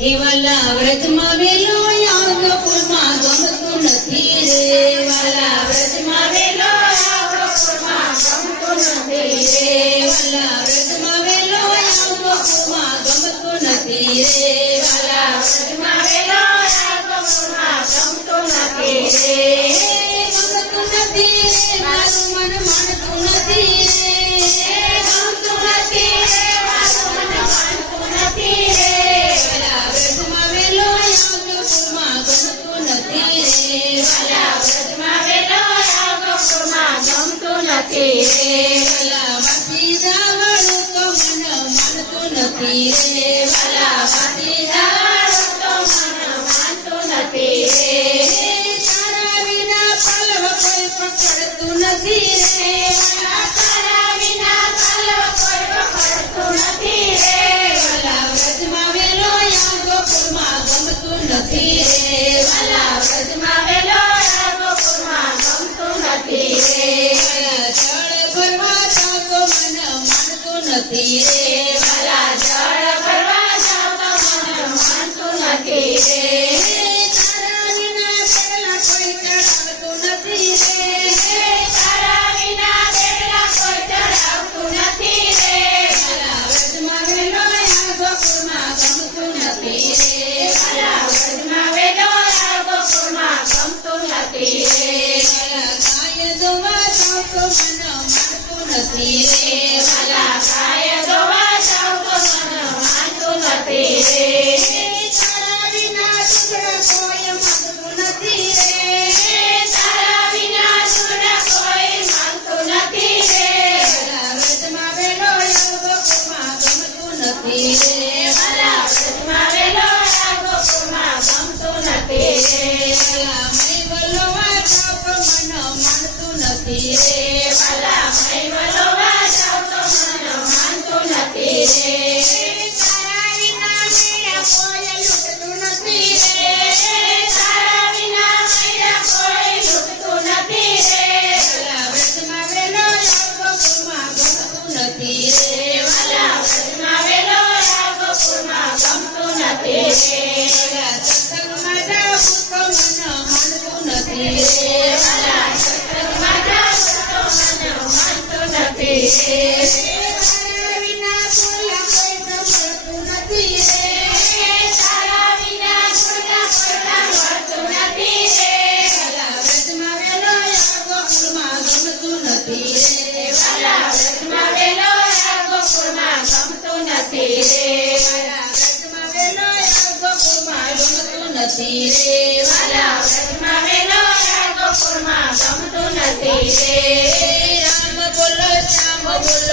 એવાલા વ્રજમાં વેલો યાગપુરમાં ગમતું નથી રે. વાલા વ્રજમાં વેલો યાગપુરમાં ગમતું નથી રે. વાલા વ્રજમાં વેલો યાગપુરમાં ગમતું નથી રે. વાલા વ્રજમાં વેલો યાગપુરમાં ગમતું નથી રે. ગમતું નથી રે. મારું મન માનતું નથી નથી રે વાલા વાસી તો નથી રે. વાલા વાસી જાવડું તો મન માનતું નથી રે. તારા પકડતું નથી નથી રે વાલા જળ નથી ગમતું નથી રે વાલા સત્સંગમાં જાવું খবর